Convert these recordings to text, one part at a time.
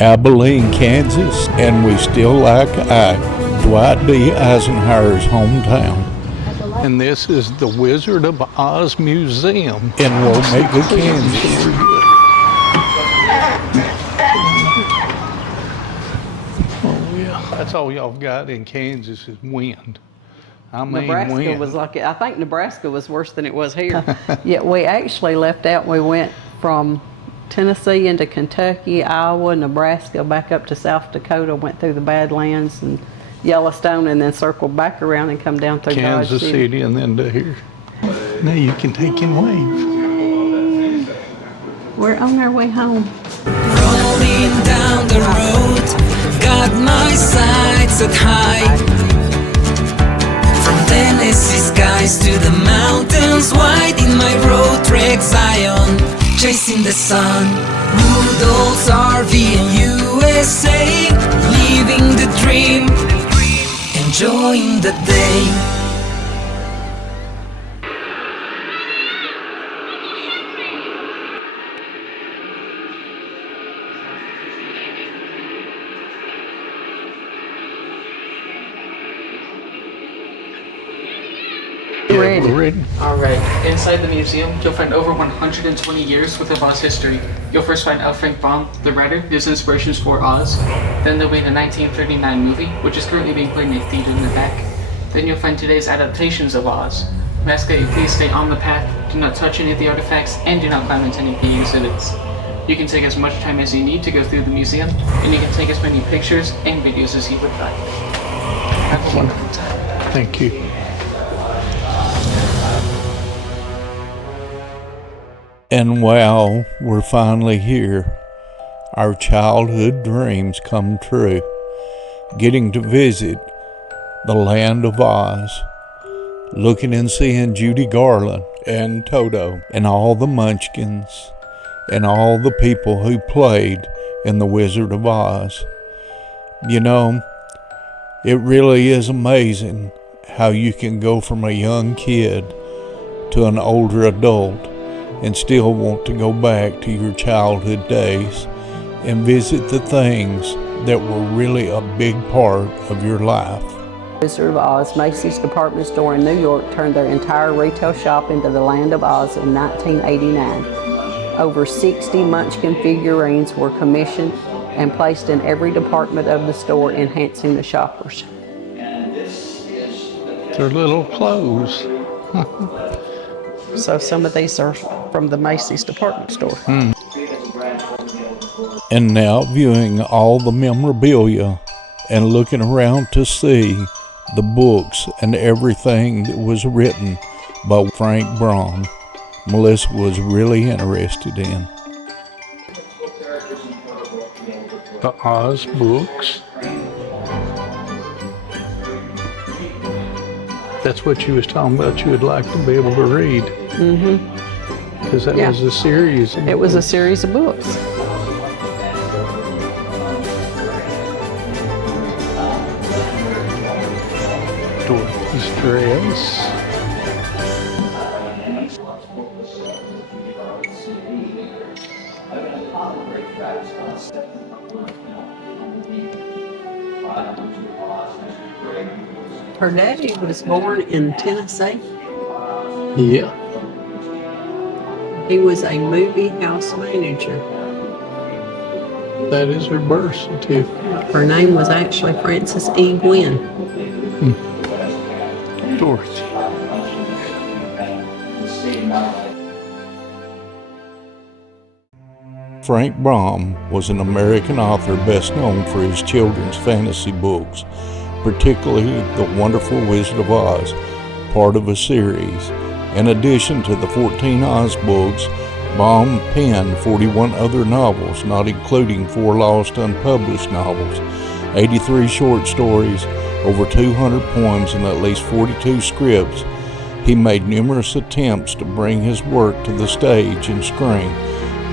Abilene, Kansas, and we still like Dwight D. Eisenhower's hometown. And this is the Wizard of Oz Museum in Womega, Kansas. Oh yeah, that's all y'all got in Kansas is wind. I mean, Nebraska wind. was like, I think Nebraska was worse than it was here. Yeah, we actually left out, we went from Tennessee into Kentucky, Iowa, Nebraska, back up to South Dakota, went through the Badlands and Yellowstone, and then circled back around and come down through Kansas City and then to here. Now you can take and wave. We're on our way home. Rolling down the road, got my sights set high. From Tennessee skies to the mountains wide in my Roadtrek Zion, chasing the sun. Woodalls RVNUSA, living the dream, enjoying the day. Ready. Alright, inside the museum, you'll find over 120 years worth of Oz history. You'll first find L. Frank Baum, the writer, his inspirations for Oz. Then there'll be the 1939 movie, which is currently being played in a theater in the back. Then you'll find today's adaptations of Oz. We ask that you please stay on the path, do not touch any of the artifacts, and do not climb into any of the exhibits. You can take as much time as you need to go through the museum, and you can take as many pictures and videos as you would like. Have a wonderful time. Thank you. And wow, we're finally here. Our childhood dreams come true. Getting to visit the land of Oz. Looking and seeing Judy Garland and Toto and all the Munchkins and all the people who played in The Wizard of Oz. You know, it really is amazing how you can go from a young kid to an older adult and still want to go back to your childhood days and visit the things that were really a big part of your life. Wizard of Oz, Macy's department store in New York, turned their entire retail shop into the Land of Oz in 1989. Over 60 Munchkin figurines were commissioned and placed in every department of the store, enhancing the shoppers. Their little clothes. So some of these are from the Macy's department store. And now viewing all the memorabilia and looking around to see the books and everything that was written by Frank Baum, Melissa was really interested in. The Oz books. That's what you was talking about you would like to be able to read. Mm-hmm. Because that was a series. It was a series of books. Dorothy's dress. Her daddy was born in Tennessee. Yeah. He was a movie house manager. That is her birth certificate. Her name was actually Frances E. Gwynn. Dorothy. Frank Baum was an American author best known for his children's fantasy books, particularly The Wonderful Wizard of Oz, part of a series. In addition to the 14 Oz books, Baum penned 41 other novels, not including 4 lost unpublished novels, 83 short stories, over 200 poems, and at least 42 scripts. He made numerous attempts to bring his work to the stage and screen.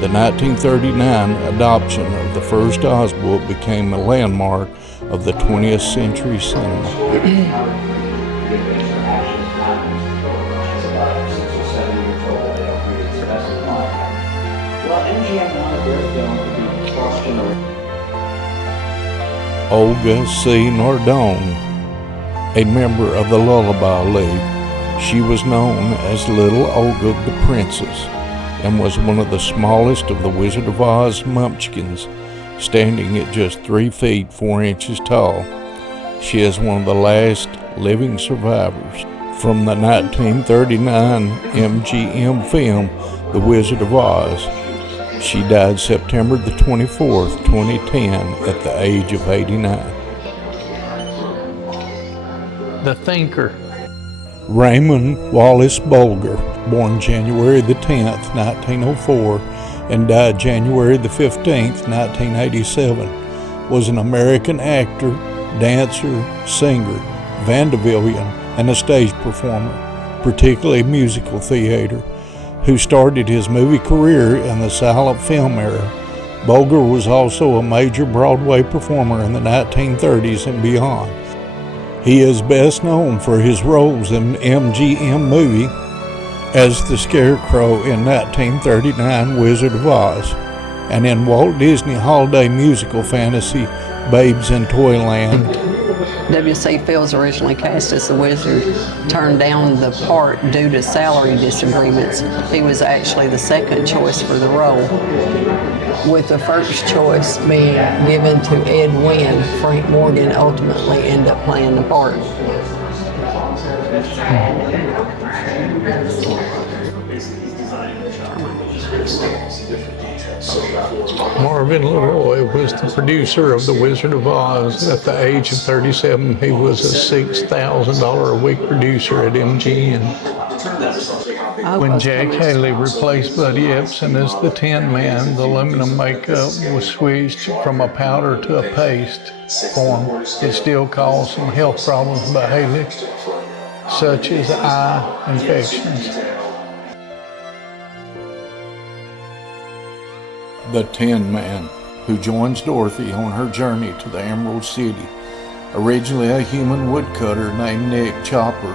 The 1939 adoption of the first Oz book became a landmark of the 20th century cinema. Olga C. Nardone, a member of the Lullaby League. She was known as Little Olga the Princess and was one of the smallest of the Wizard of Oz Munchkins, standing at just 3 feet 4 inches tall. She is one of the last living survivors from the 1939 MGM film The Wizard of Oz. She died September the 24th, 2010 at the age of 89. The Thinker. Raymond Wallace Bulger, born January the 10th, 1904, and died January the 15th, 1987, was an American actor, dancer, singer, vaudevillian, and a stage performer, particularly musical theater, who started his movie career in the silent film era. Bulger was also a major Broadway performer in the 1930s and beyond. He is best known for his roles in MGM movie as the Scarecrow in 1939 Wizard of Oz, and in Walt Disney holiday musical fantasy Babes in Toyland. W.C. Fields originally cast as the wizard, turned down the part due to salary disagreements. He was actually the second choice for the role, with the first choice being given to Ed Wynn. Frank Morgan ultimately ended up playing the part. Marvin Leroy was the producer of The Wizard of Oz. At the age of 37, he was a $6,000 a week producer at MGM. When Jack Haley replaced Buddy Epson as the Tin Man, the aluminum makeup was switched from a powder to a paste form. It still caused some health problems by Haley, such as eye infections. The Tin Man, who joins Dorothy on her journey to the Emerald City. Originally a human woodcutter named Nick Chopper,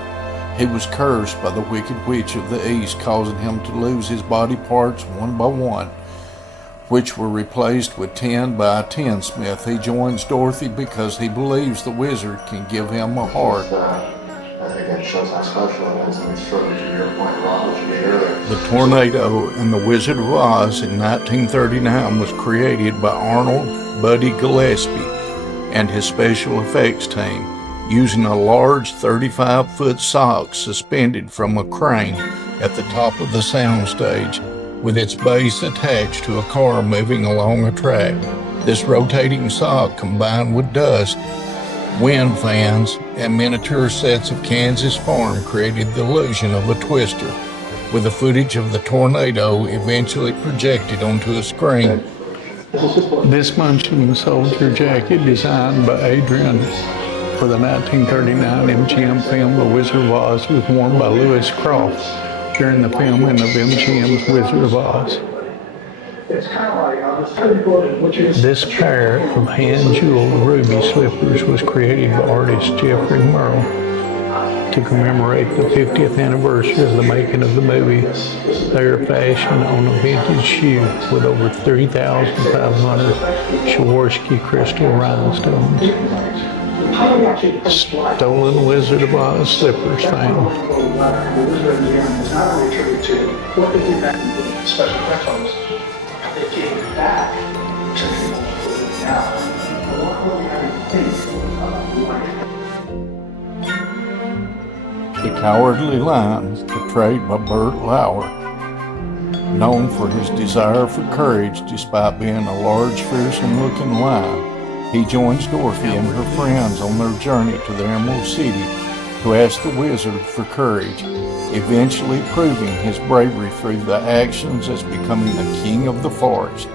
he was cursed by the Wicked Witch of the East, causing him to lose his body parts one by one, which were replaced with tin by a tinsmith. He joins Dorothy because he believes the wizard can give him a heart. I think that shows how special it is, and it's further to your point, Rob, which you made earlier. The Tornado in The Wizard of Oz in 1939 was created by Arnold Buddy Gillespie and his special effects team, using a large 35-foot sock suspended from a crane at the top of the soundstage, with its base attached to a car moving along a track. This rotating sock, combined with dust, wind fans, and miniature sets of Kansas Farm, created the illusion of a twister, with the footage of the tornado eventually projected onto a screen. This Munchkin soldier jacket, designed by Adrian for the 1939 MGM film The Wizard of Oz, was worn by Lewis Croft during the filming of MGM's Wizard of Oz. This pair of hand-jeweled ruby slippers was created by artist Jeffrey Merle to commemorate the 50th anniversary of the making of the movie. They are fashioned on a vintage shoe with over 3,500 Swarovski crystal rhinestones. Stolen Wizard of Oz slippers found. The Cowardly Lion, portrayed by Burt Lauer, known for his desire for courage despite being a large, fearsome-looking lion. He joins Dorothy and her friends on their journey to the Emerald City to ask the wizard for courage, eventually proving his bravery through the actions as becoming the king of the forest.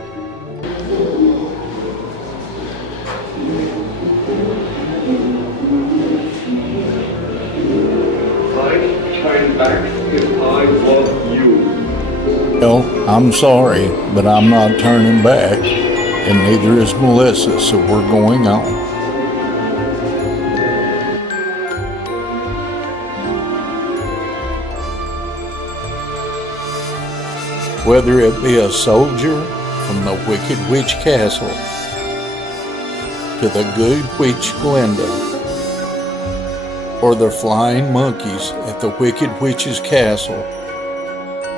Well, I'm sorry, but I'm not turning back, and neither is Melissa, so we're going on. Whether it be a soldier from the Wicked Witch Castle, to the Good Witch Glinda, or the flying monkeys at the Wicked Witch's castle.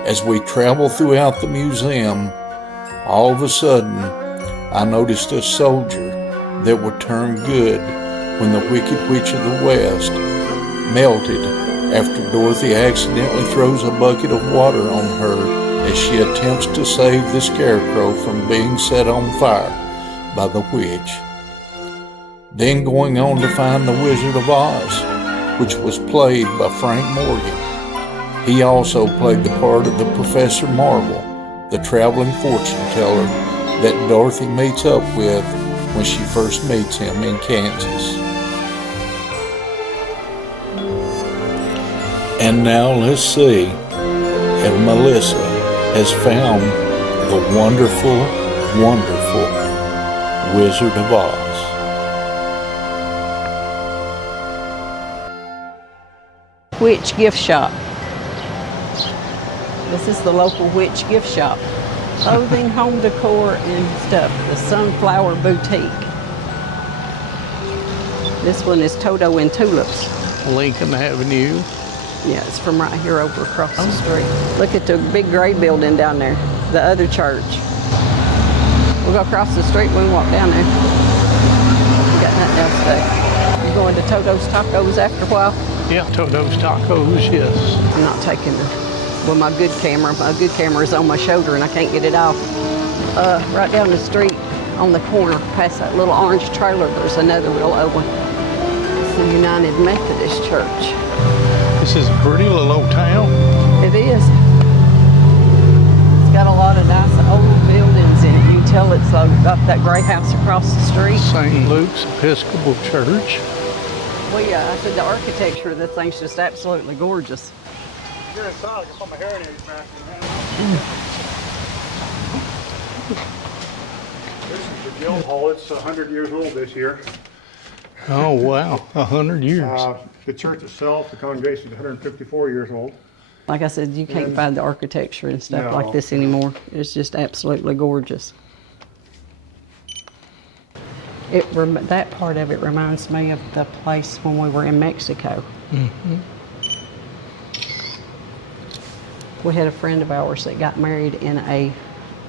As we travel throughout the museum, all of a sudden, I noticed a soldier that would turn good when the Wicked Witch of the West melted after Dorothy accidentally throws a bucket of water on her as she attempts to save the Scarecrow from being set on fire by the witch. Then going on to find the Wizard of Oz, which was played by Frank Morgan. He also played the part of the Professor Marvel, the traveling fortune teller that Dorothy meets up with when she first meets him in Kansas. And now let's see if Melissa has found the wonderful, wonderful Wizard of Oz. Witch gift shop. This is the local witch gift shop. Clothing, home decor, and stuff. The Sunflower Boutique. This one is Toto and Tulips. Lincoln Avenue. Yeah, it's from right here over across the street. Look at the big gray building down there, the other church. We'll go across the street when we walk down there. We got nothing else today. You going to Toto's Tacos after a while? Yeah, Toto's Tacos, yes. I'm not taking my good camera. My good camera is on my shoulder and I can't get it off. Right down the street on the corner, past that little orange trailer, there's another little old one. It's the United Methodist Church. This is a pretty little old town. It is. It's got a lot of nice old buildings in it. You can tell it's got that gray house across the street. St. Luke's Episcopal Church. Well, yeah, I said the architecture of this thing's just absolutely gorgeous. You're inside, I can put my hearing aids back in. This is the Guild Hall. It's 100 years old this year. Oh, wow, 100 years. The church itself, the congregation is 154 years old. Like I said, you can't find the architecture and stuff like this anymore. It's just absolutely gorgeous. That part of it reminds me of the place when we were in Mexico. Mm-hmm. We had a friend of ours that got married in a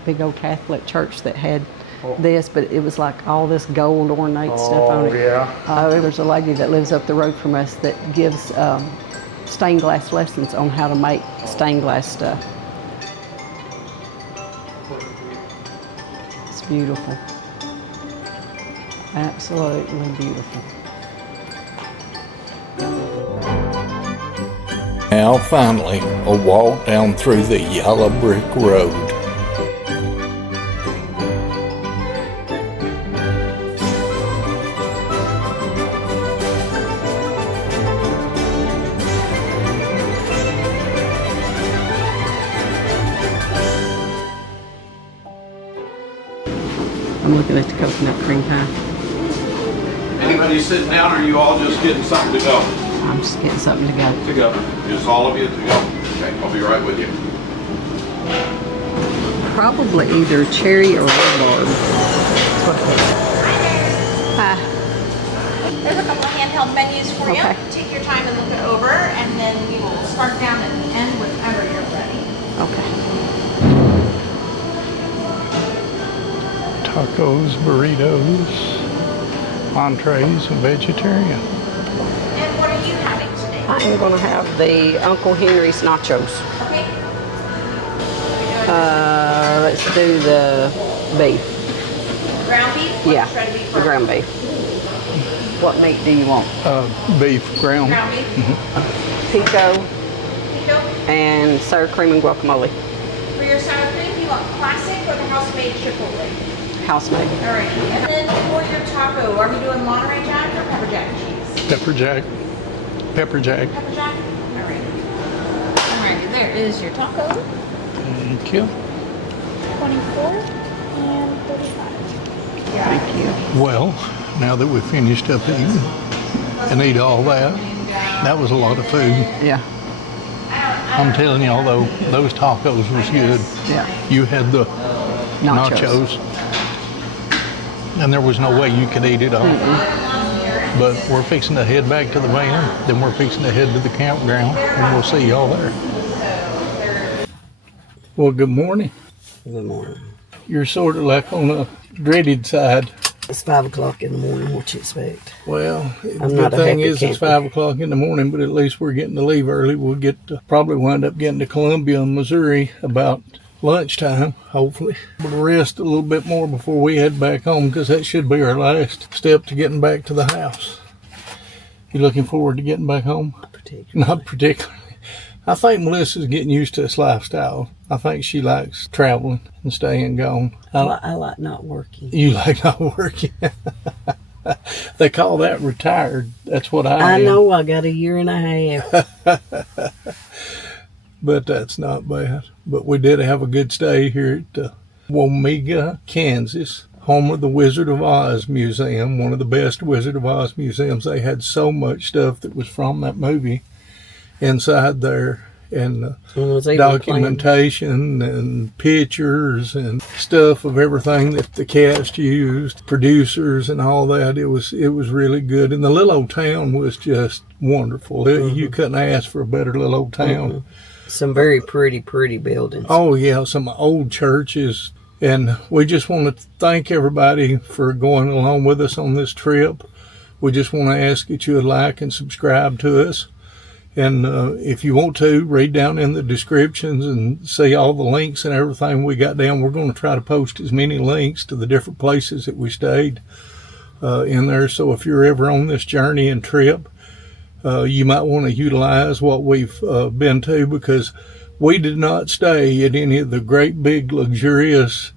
big old Catholic church that had this, but it was like all this gold ornate stuff on it. Yeah. There's a lady that lives up the road from us that gives stained glass lessons on how to make stained glass stuff. It's beautiful. Absolutely beautiful. Now finally, a walk down through the yellow brick road. I'm looking at the coconut cream pie. Anybody sitting down, or are you all just getting something to go? I'm just getting something to go. To go. Just all of you to go. Okay, I'll be right with you. Probably either cherry or rhubarb. Hi. There's a couple of handheld menus for Okay. you. Take your time and look it over, and then we will start down at the end whenever you're ready. Okay. Tacos, burritos, entrees, and vegetarian. And what are you having today? I am going to have the Uncle Henry's nachos. Okay. Let's do the beef. Ground beef? Yeah, Shredded beef? the ground beef. What meat do you want? Beef, ground. Ground beef? Pico Pico? and sour cream and guacamole. For your sour cream, you want classic or the house-made chipotle? House made. All right. And then for your taco, are we doing Monterey Jack or pepper jack cheese? Pepper jack. Pepper jack. Pepper jack? All right. All right, there is your taco. Thank you. 24 and 35. Thank you. Well, now that we've finished up eating and ate all that, that was a lot of food. Yeah. I'm telling you, although those tacos was good. Yeah. You had the nachos. And there was no way you could eat it all. But we're fixing to head back to the van, then we're fixing to head to the campground, and we'll see y'all there. Well, good morning. Good morning. You're sort of like on the dreaded side. It's 5 o'clock in the morning. What you expect? Well, the good thing is it's 5 o'clock in the morning, but at least we're getting to leave early. We'll probably wind up getting to Columbia, Missouri about lunchtime, hopefully. We'll rest a little bit more before we head back home, because that should be our last step to getting back to the house. You looking forward to getting back home? Not particularly. I think Melissa's getting used to this lifestyle. I think she likes traveling and staying gone. I like not working. You like not working? They call that retired. That's what I am. I know. I got 1.5 years. But that's not bad. But we did have a good stay here at Womega, Kansas, home of the Wizard of Oz Museum, one of the best Wizard of Oz museums. They had so much stuff that was from that movie inside there, and documentation and pictures and stuff of everything that the cast used, producers and all that. It was really good, and the little old town was just wonderful. You couldn't ask for a better little old town. Some very pretty buildings. Oh yeah, some old churches. And we just want to thank everybody for going along with us on this trip. We just want to ask that you would like and subscribe to us. And if you want to, read down in the descriptions and see all the links and everything we got down. We're going to try to post as many links to the different places that we stayed in there. So if you're ever on this journey and trip, you might want to utilize what we've been to, because we did not stay at any of the great big luxurious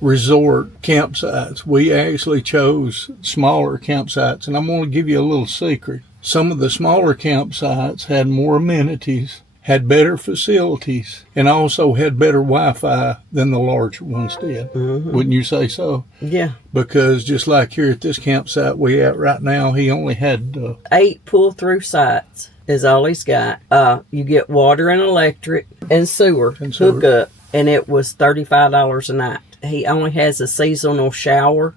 resort campsites. We actually chose smaller campsites, and I'm going to give you a little secret. Some of the smaller campsites had more amenities, had better facilities, and also had better Wi-Fi than the larger ones did. Wouldn't you say so? Yeah. Because just like here at this campsite we at right now, he only had 8 pull-through sites is all he's got. You get water and electric and sewer hook up, and it was $35 a night. He only has a seasonal shower,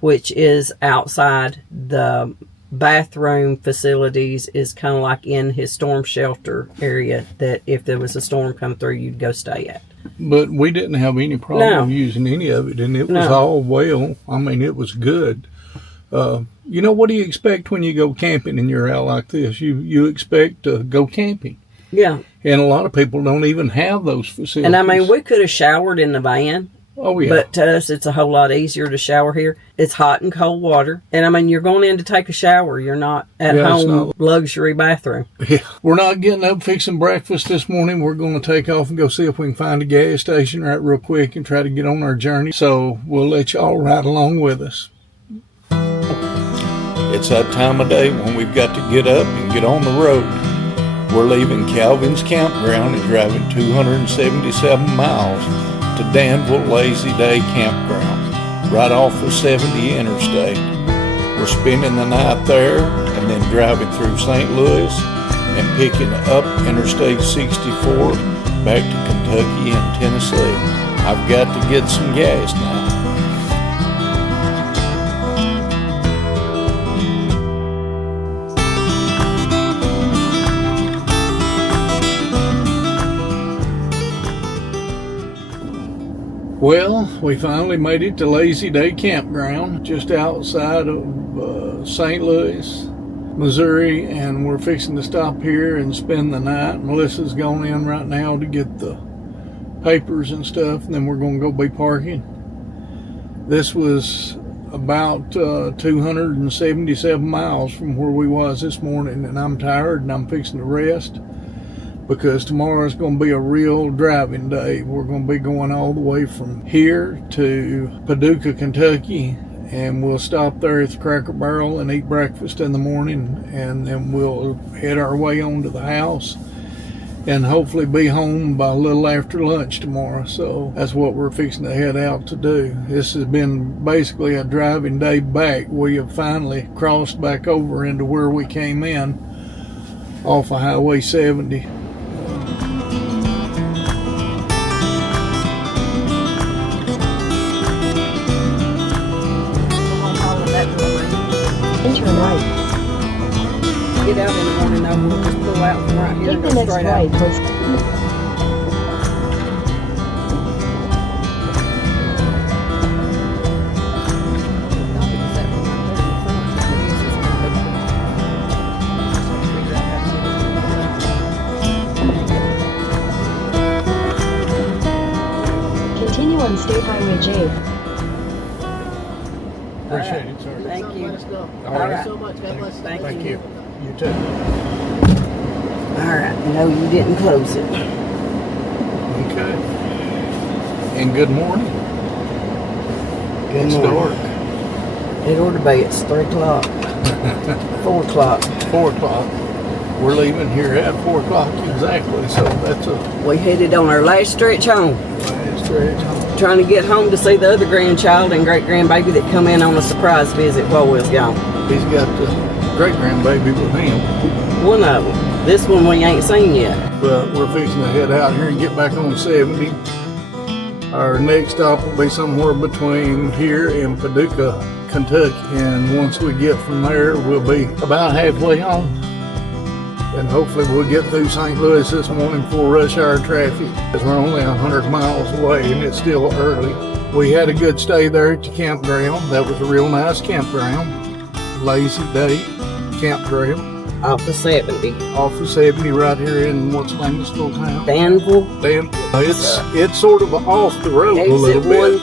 which is outside. The bathroom facilities is kind of like in his storm shelter area, that if there was a storm coming through, you'd go stay at. But we didn't have any problem using any of it, and it was all well. I mean, it was good. You know, what do you expect when you go camping and you're out like this? You expect to go camping. Yeah. And a lot of people don't even have those facilities. And I mean, we could have showered in the van. Oh, yeah. But to us, it's a whole lot easier to shower here. It's hot and cold water. And I mean, you're going in to take a shower. You're not at home luxury bathroom. Yeah. We're not getting up fixing breakfast this morning. We're going to take off and go see if we can find a gas station right real quick and try to get on our journey. So we'll let y'all ride along with us. It's that time of day when we've got to get up and get on the road. We're leaving Calvin's campground and driving 277 miles to Danville Lazy Day Campground, right off the 70 interstate. We're spending the night there and then driving through St. Louis and picking up Interstate 64 back to Kentucky and Tennessee. I've got to get some gas now. Well, we finally made it to Lazy Day Campground, just outside of St. Louis, Missouri, and we're fixing to stop here and spend the night. Melissa's gone in right now to get the papers and stuff, and then we're going to go be parking. This was about 277 miles from where we was this morning, and I'm tired and I'm fixing to rest, because tomorrow is going to be a real driving day. We're going to be going all the way from here to Paducah, Kentucky, and we'll stop there at the Cracker Barrel and eat breakfast in the morning, and then we'll head our way on to the house and hopefully be home by a little after lunch tomorrow. So that's what we're fixing to head out to do. This has been basically a driving day back. We have finally crossed back over into where we came in off of Highway 70. turn right. Get out in the morning, though, we'll just pull out from right here Take and the go next straight right out. towards Continue on State Highway J. Appreciate it, sir. Thank you. All right. so much. God bless. Thank you. You too. All right. No, you didn't close it. Okay. And good morning. Good It's morning. dark. It ought to be. It's 3 o'clock. 4 o'clock. 4 o'clock. We're leaving here at 4 o'clock exactly, so that's a We headed on our last stretch home. last stretch. Trying to get home to see the other grandchild and great-grandbaby that come in on a surprise visit while we was gone. He's got the great-grandbaby with him. One of them. This one we ain't seen yet. But we're fixing to head out here and get back on 70. Our next stop will be somewhere between here and Paducah, Kentucky. And once we get from there, we'll be about halfway home. And hopefully we'll get through St. Louis this morning before rush hour traffic, because we're only 100 miles away and it's still early. We had a good stay there at the campground. That was a real nice campground. Lazy day campground. Off the 70. Off of 70 right here in what's the name of this little town? Danville. It's sort of off the road a little bit.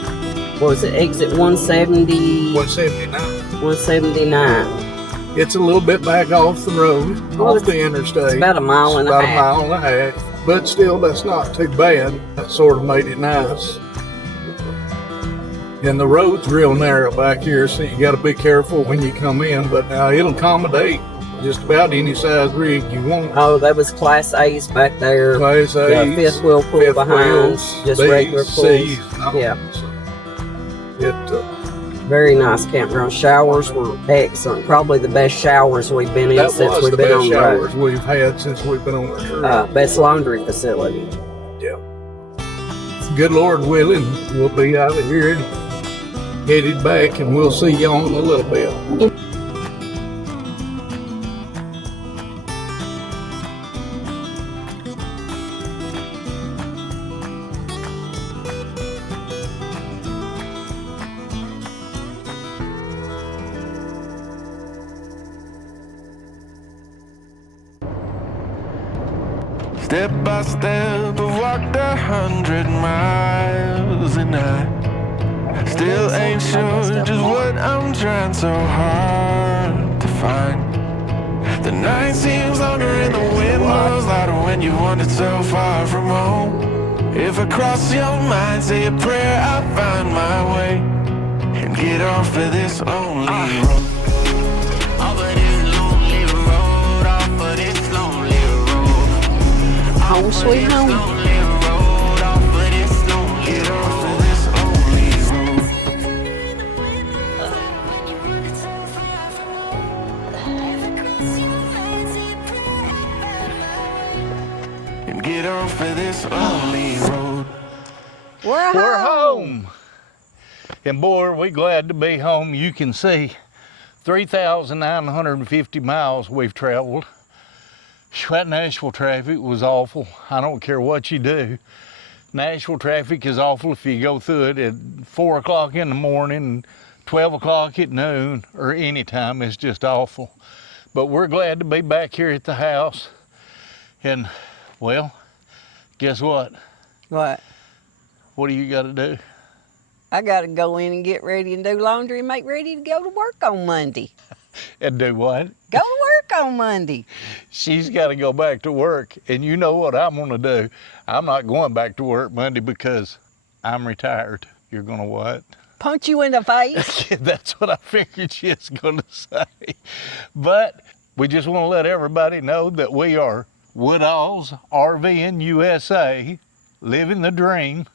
What was it? Exit 170. 179. 179. It's a little bit back off the road, Well, off the interstate. It's about a mile and a About half. a mile and a half. But still, that's not too bad. That sort of made it nice. And the road's real narrow back here, so you got to be careful when you come in. But now it'll accommodate just about any size rig you want. Oh, that was Class A's back there. Class A's, Yeah, fifth wheel pull fifth behind. wheels, Just B's, regular pulls. C's, no. Yeah. So Very nice campground. Showers were excellent. Probably the best showers we've been in that since was we've the been best on the showers road. we've had since we've been on the trip. Best laundry facility. Yeah. Good Lord willing, we'll be out of here and headed back, and we'll see y'all in a little bit. Step by step, I've walked 100 miles, and I still ain't sure just what I'm trying so hard to find. The night seems longer and the wind blows louder when you wandered so far from home. If I cross your mind, say a prayer, I find my way and get off of this lonely road. Off of this lonely road, off of this lonely road. Home sweet home. Lonely road, off of this lonely road, off of this lonely road. And get off of this lonely road. We're home. And boy, are we glad to be home. You can see 3,950 miles we've traveled. That Nashville traffic was awful. I don't care what you do. Nashville traffic is awful if you go through it at 4 o'clock in the morning, 12 o'clock at noon, or any time. It's just awful. But we're glad to be back here at the house. And, well, guess what? What? What do you got to do? I got to go in and get ready and do laundry and make ready to go to work on Monday. And do what? Go to work on Monday. She's got to go back to work. And you know what I'm going to do? I'm not going back to work Monday because I'm retired. You're going to what? Punch you in the face. That's what I figured she was going to say. But we just want to let everybody know that we are Woodalls RVnusa, living the dream.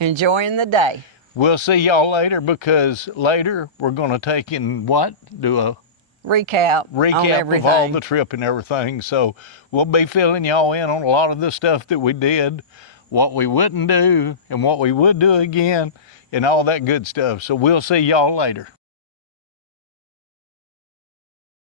Enjoying the day. We'll see y'all later, because later we're going to take in what? Do a recap of all the trip and everything. So we'll be filling y'all in on a lot of the stuff that we did, what we wouldn't do and what we would do again, and all that good stuff. So we'll see y'all later.